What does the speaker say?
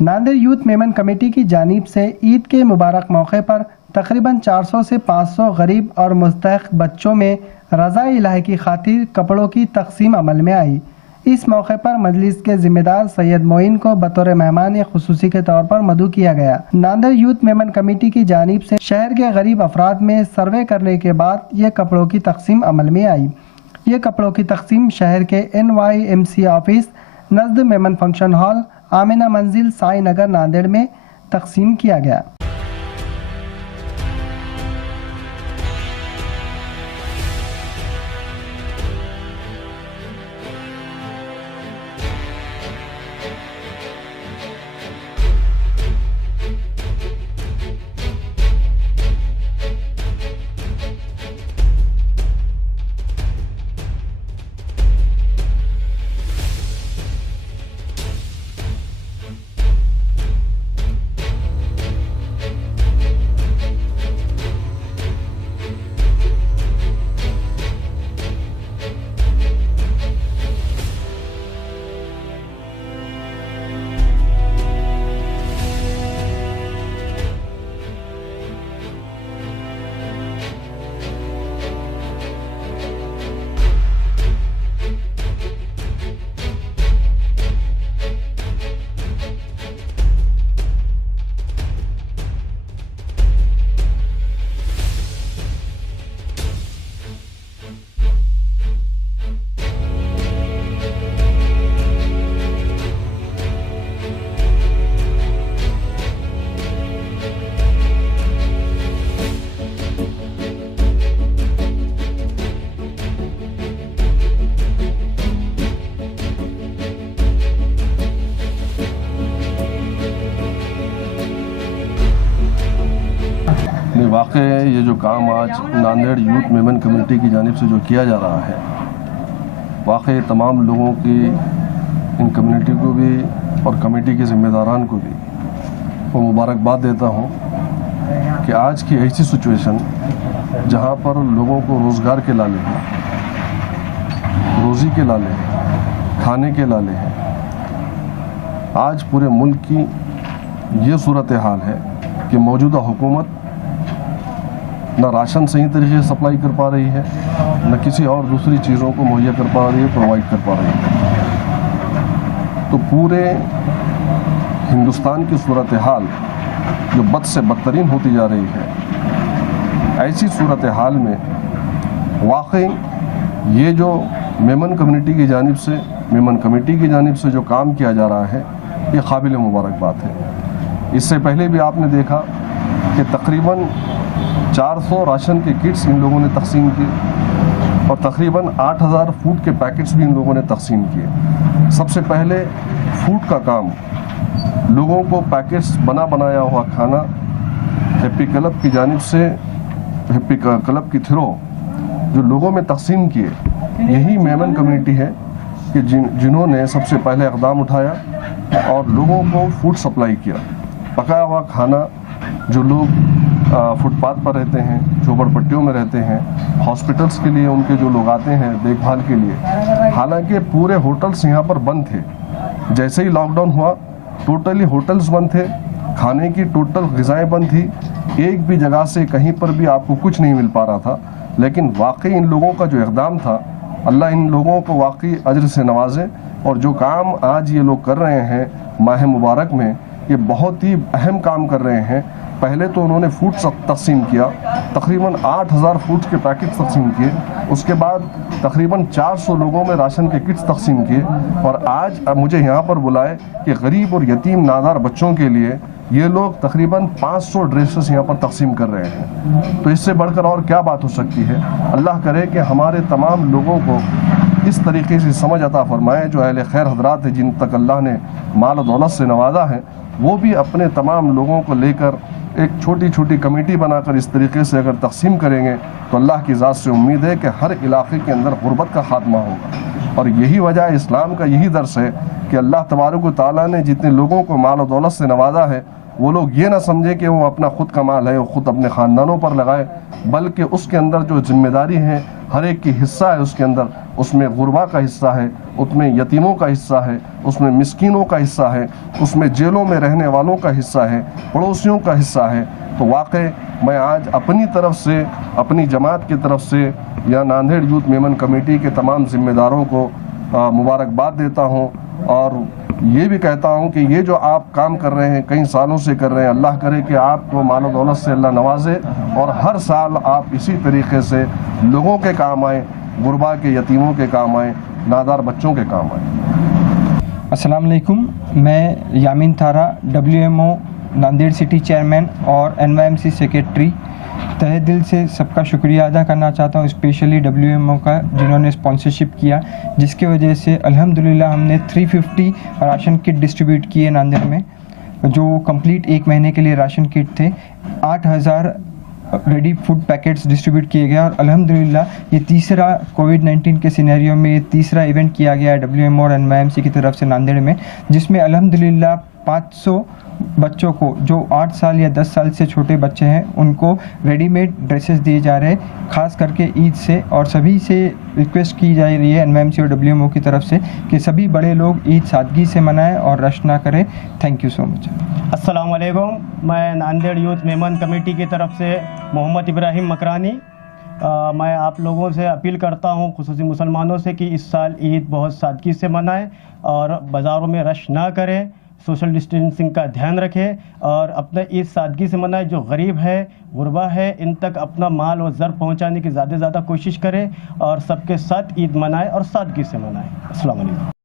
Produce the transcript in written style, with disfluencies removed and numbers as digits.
Nanded youth Memon committee کی جانب سے عید کے مبارک موقع پر تقریباً 400 سے 500 غریب اور مستحق بچوں میں رضائے الہی کی خاطر کپڑوں کی تقسیم عمل میں آئی۔ اس موقع پر مجلس کے ذمہ دار سید معین کو بطور مہمان خصوصی کے طور پر مدعو کیا گیا۔ ناندیڑ یوتھ میمن کمیٹی کی جانب سے شہر کے غریب افراد میں سروے کرنے کے بعد یہ کپڑوں کی تقسیم عمل میں آئی۔ یہ کپڑوں کی تقسیم شہر کے NYMC آفس نزد میمن فنکشن ہال، آمنہ منزل، سائی نگر، ناندیڑ میں تقسیم کیا گیا۔ واقع یہ جو کام آج ناندیڑ یوتھ میمن کمیونٹی کی جانب سے جو کیا جا رہا ہے، واقع تمام لوگوں کی، ان کمیونٹی کو بھی اور کمیٹی کے ذمہ داران کو بھی وہ مبارکباد دیتا ہوں کہ آج کی ایسی سچویشن جہاں پر لوگوں کو روزگار کے لالے ہیں، روزی کے لالے ہیں، کھانے کے لالے ہیں، آج پورے ملک کی یہ صورتحال ہے کہ موجودہ حکومت نہ راشن صحیح طریقے سے سپلائی کر پا رہی ہے، نہ کسی اور دوسری چیزوں کو مہیا کر پا رہی ہے، پرووائڈ کر پا رہی ہے۔ تو پورے ہندوستان کی صورتحال جو بد سے بدترین ہوتی جا رہی ہے، ایسی صورتحال میں واقعی یہ جو میمن کمیونٹی کی جانب سے، میمن کمیٹی کی جانب سے جو کام کیا جا رہا ہے، یہ قابل مبارکباد ہے۔ اس سے پہلے بھی آپ نے دیکھا کہ تقریباً 400 راشن کے کٹس ان لوگوں نے تقسیم کیے اور تقریباً 8000 فوڈ کے پیکٹس بھی ان لوگوں نے تقسیم کیے۔ سب سے پہلے فوڈ کا کام، لوگوں کو پیکٹس بنایا ہوا کھانا ہیپی کلب کی جانب سے، ہیپی کلب کی تھرو جو لوگوں میں تقسیم کیے، یہی میمن کمیونٹی ہے کہ جنہوں نے سب سے پہلے اقدام اٹھایا اور لوگوں کو فوڈ سپلائی کیا، پکایا ہوا کھانا جو لوگ فٹ پاتھ پر رہتے ہیں، جھوپڑ پٹیوں میں رہتے ہیں، ہاسپٹلس کے لیے ان کے جو لوگ آتے ہیں دیکھ بھال کے لیے، حالانکہ پورے ہوٹلس یہاں پر بند تھے۔ جیسے ہی لاک ڈاؤن ہوا ٹوٹلی ہوٹلس بند تھے، کھانے کی ٹوٹل غذائیں بند تھی، ایک بھی جگہ سے کہیں پر بھی آپ کو کچھ نہیں مل پا رہا تھا۔ لیکن واقعی ان لوگوں کا جو اقدام تھا، اللہ ان لوگوں کو واقعی اجر سے نوازے، اور جو کام آج یہ لوگ کر رہے ہیں ماہ مبارک میں، یہ بہت ہی اہم کام کر رہے ہیں۔ پہلے تو انہوں نے فوڈ تقسیم کیا، تقریباً 8000 فوڈ کے پیکٹ تقسیم کیے، اس کے بعد تقریباً 400 لوگوں میں راشن کے کٹس تقسیم کیے، اور آج مجھے یہاں پر بلائے کہ غریب اور یتیم نادار بچوں کے لیے یہ لوگ تقریباً 500 ڈریسز یہاں پر تقسیم کر رہے ہیں۔ تو اس سے بڑھ کر اور کیا بات ہو سکتی ہے؟ اللہ کرے کہ ہمارے تمام لوگوں کو اس طریقے سے سمجھ عطا فرمائے، جو اہل خیر حضرات ہیں جن تک اللہ نے مال و دولت سے نوازا ہے، وہ بھی اپنے تمام لوگوں کو لے کر ایک چھوٹی چھوٹی کمیٹی بنا کر اس طریقے سے اگر تقسیم کریں گے تو اللہ کی ذات سے امید ہے کہ ہر علاقے کے اندر غربت کا خاتمہ ہوگا۔ اور یہی وجہ اسلام کا یہی درس ہے کہ اللہ تبارک و تعالیٰ نے جتنے لوگوں کو مال و دولت سے نوازا ہے، وہ لوگ یہ نہ سمجھیں کہ وہ اپنا خود کا مال ہے وہ خود اپنے خاندانوں پر لگائے، بلکہ اس کے اندر جو ذمہ داری ہے ہر ایک کی حصہ ہے اس کے اندر، اس میں غربا کا حصہ ہے، اس میں یتیموں کا حصہ ہے، اس میں مسکینوں کا حصہ ہے، اس میں جیلوں میں رہنے والوں کا حصہ ہے، پڑوسیوں کا حصہ ہے۔ تو واقع میں آج اپنی طرف سے، اپنی جماعت کی طرف سے یا ناندیڑ یوتھ ویمن کمیٹی کے تمام ذمہ داروں کو مبارکباد دیتا ہوں، اور یہ بھی کہتا ہوں کہ یہ جو آپ کام کر رہے ہیں کئی سالوں سے کر رہے ہیں، اللہ کرے کہ آپ کو مال و دولت سے اللہ نوازے اور ہر سال آپ اسی طریقے سے لوگوں کے کام آئیں، غربا کے، یتیموں کے کام آئیں، نادار بچوں کے کام آئیں۔ السلام علیکم، میں Yamin Thara WMO Nanded city chairman اور NYMC سیکریٹری تہہ دل سے سب کا شکریہ ادا کرنا چاہتا ہوں، اسپیشلی WMO کا جنہوں نے اسپانسرشپ کیا، جس کی وجہ سے الحمدللہ ہم نے 350 راشن کٹ ڈسٹریبیوٹ کیے ناندیڑ میں، جو کمپلیٹ ایک مہینے کے لیے راشن کٹ تھے۔ 8000 ریڈی فوڈ پیکٹس ڈسٹریبیوٹ کیے گئے، اور الحمدللہ یہ تیسرا کووڈ-19 کے سینیریو میں یہ تیسرا ایونٹ کیا گیا ہے WMO اور NYMC کی طرف سے ناندیڑ میں، جس میں الحمدللہ 500 بچوں کو جو 8 سال یا 10 سال سے چھوٹے بچے ہیں ان کو ریڈی میڈ ڈریسز دیے جا رہے ہیں، خاص کر کے عید سے، اور سبھی سے ریکویسٹ کی جا رہی ہے NYMC اور WMO کی طرف سے کہ سبھی بڑے لوگ عید سادگی سے منائیں اور رش نہ کریں۔ تھینک یو سو مچ۔ السلام علیکم، میں ناندیڑ یوتھ ویمن کمیٹی کی طرف سے محمد ابراہیم مکرانی، میں آپ لوگوں سے اپیل کرتا ہوں، خصوصی مسلمانوں سے، کہ اس سال عید بہت سادگی سے منائیں اور بازاروں میں رش نہ کریں، سوشل ڈسٹینسنگ کا دھیان رکھیں اور اپنا عید سادگی سے منائیں۔ جو غریب ہے، غربا ہے، ان تک اپنا مال و زر پہنچانے کی زیادہ سے زیادہ کوشش کریں اور سب کے ساتھ عید منائیں اور سادگی سے منائیں۔ السلام علیکم۔